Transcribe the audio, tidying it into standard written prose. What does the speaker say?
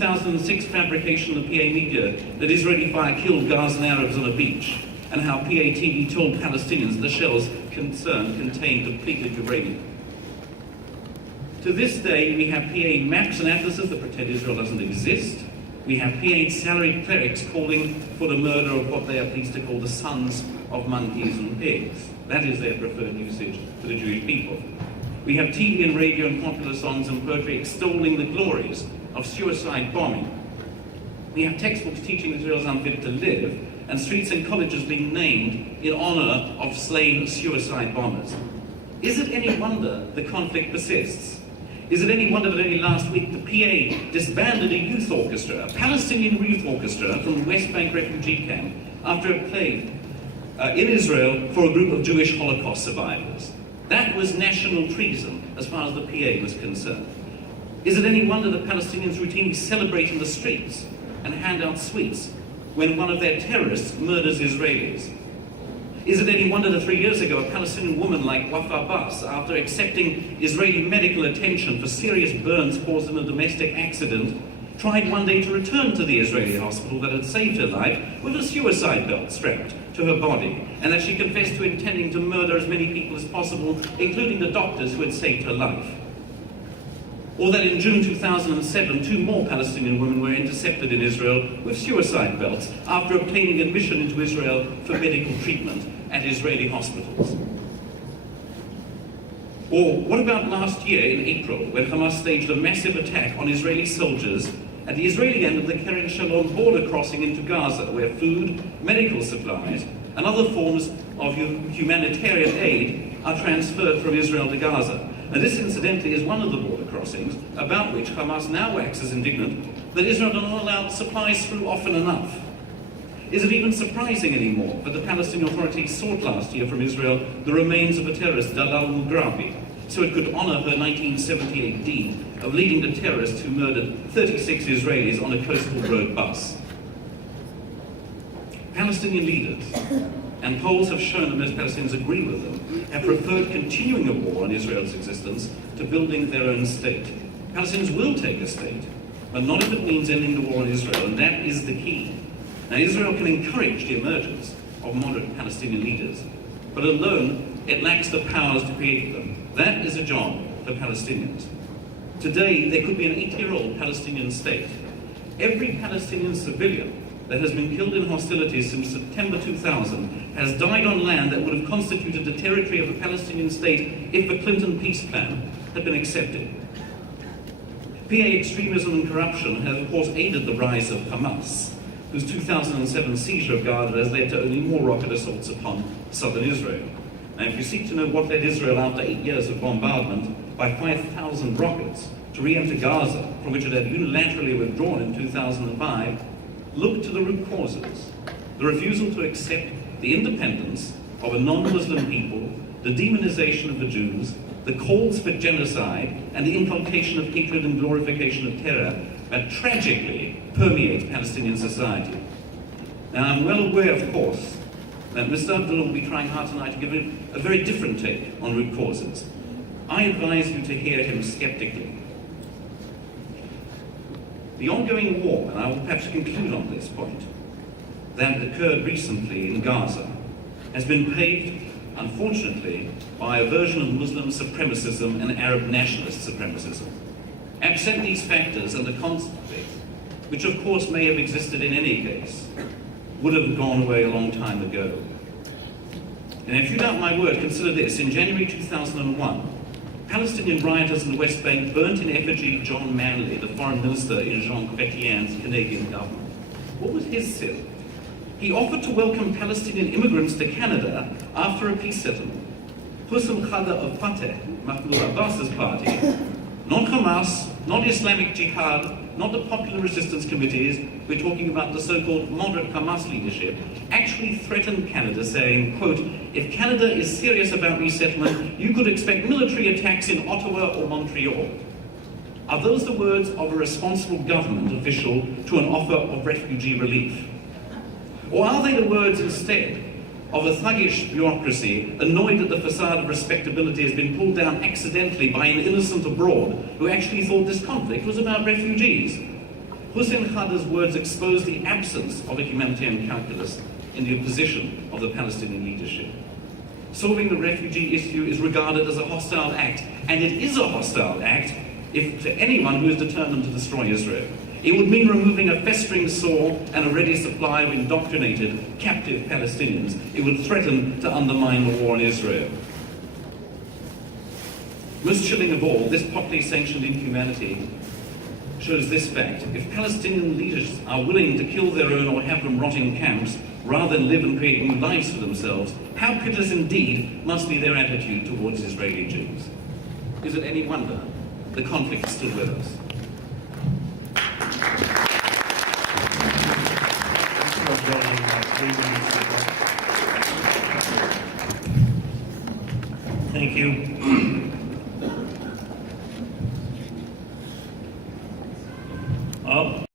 2006 fabrication of PA media that Israeli fire killed Gazan Arabs on a beach, and how PA TV told Palestinians the shells concerned contained depleted uranium. To this day, we have PA maps and atlases that pretend Israel doesn't exist. We have PA salaried clerics calling for the murder of what they are pleased to call the sons of monkeys and pigs. That is their preferred usage for the Jewish people. We have TV and radio and popular songs and poetry extolling the glories of suicide bombing. We have textbooks teaching Israel's unfit to live, and streets and colleges being named in honor of slain suicide bombers. Is it any wonder the conflict persists? Is it any wonder that only last week the PA disbanded a youth orchestra, a Palestinian youth orchestra from the West Bank refugee camp, after it played in Israel for a group of Jewish Holocaust survivors? That was national treason as far as the PA was concerned. Is it any wonder that Palestinians routinely celebrate in the streets and hand out sweets when one of their terrorists murders Israelis? Is it any wonder that 3 years ago a Palestinian woman like Wafa Abbas, after accepting Israeli medical attention for serious burns caused in a domestic accident, tried one day to return to the Israeli hospital that had saved her life with a suicide belt strapped to her body, and that she confessed to intending to murder as many people as possible, including the doctors who had saved her life? Or that in June 2007, 2 more Palestinian women were intercepted in Israel with suicide belts after obtaining admission into Israel for medical treatment at Israeli hospitals. Or what about last year in April, when Hamas staged a massive attack on Israeli soldiers at the Israeli end of the Keren Shalom border crossing into Gaza, where food, medical supplies, and other forms of humanitarian aid are transferred from Israel to Gaza? And this, incidentally, is one of the border crossings about which Hamas now waxes indignant that Israel does not allow supplies through often enough. Is it even surprising anymore that the Palestinian Authority sought last year from Israel the remains of a terrorist, Dalal Mughrabi, so it could honor her 1978 deed of leading the terrorists who murdered 36 Israelis on a coastal road bus? Palestinian leaders, and polls have shown that most Palestinians agree with them, have preferred continuing a war on Israel's existence to building their own state. Palestinians will take a state, but not if it means ending the war on Israel, and that is the key. Now, Israel can encourage the emergence of moderate Palestinian leaders, but alone it lacks the powers to create them. That is a job for Palestinians. Today, there could be an 8-year-old Palestinian state. Every Palestinian civilian that has been killed in hostilities since September 2000 has died on land that would have constituted the territory of a Palestinian state if the Clinton peace plan had been accepted. PA extremism and corruption has, of course, aided the rise of Hamas, whose 2007 seizure of Gaza has led to only more rocket assaults upon southern Israel. Now, if you seek to know what led Israel, after 8 years of bombardment by 5,000 rockets, to re-enter Gaza, from which it had unilaterally withdrawn in 2005, look to the root causes: the refusal to accept the independence of a non-Muslim people, the demonization of the Jews, the calls for genocide, and the inculcation of hatred and glorification of terror that tragically permeates Palestinian society. Now, I'm well aware, of course, that Mr. Abdallah will be trying hard tonight to give a very different take on root causes. I advise you to hear him skeptically. The ongoing war, and I will perhaps conclude on this point, that occurred recently in Gaza, has been paved, unfortunately, by a version of Muslim supremacism and Arab nationalist supremacism. Absent these factors, and the conflict, which of course may have existed in any case, would have gone away a long time ago. And if you doubt my word, consider this. In January 2001, Palestinian rioters in the West Bank burnt in effigy John Mandel, the foreign minister in Jean Chrétien's Canadian government. What was his sin? He offered to welcome Palestinian immigrants to Canada after a peace settlement. Hussam Khada of Fateh, Mahmoud Abbas's party, not Hamas, not Islamic Jihad, not the Popular Resistance Committees, we're talking about the so-called moderate Hamas leadership, actually threatened Canada, saying, quote, if Canada is serious about resettlement, you could expect military attacks in Ottawa or Montreal. Are those the words of a responsible government official to an offer of refugee relief? Or are they the words instead of a thuggish bureaucracy annoyed that the facade of respectability has been pulled down accidentally by an innocent abroad who actually thought this conflict was about refugees? Hussein Khada's words expose the absence of a humanitarian calculus in the opposition of the Palestinian leadership. Solving the refugee issue is regarded as a hostile act, and it is a hostile act to anyone who is determined to destroy Israel. It would mean removing a festering sore and a ready supply of indoctrinated, captive Palestinians. It would threaten to undermine the war on Israel. Most chilling of all, this popularly sanctioned inhumanity shows this fact: if Palestinian leaders are willing to kill their own or have them rot in camps, rather than live and create new lives for themselves, how pitiless indeed must be their attitude towards Israeli Jews. Is it any wonder the conflict is still with us? Thank you.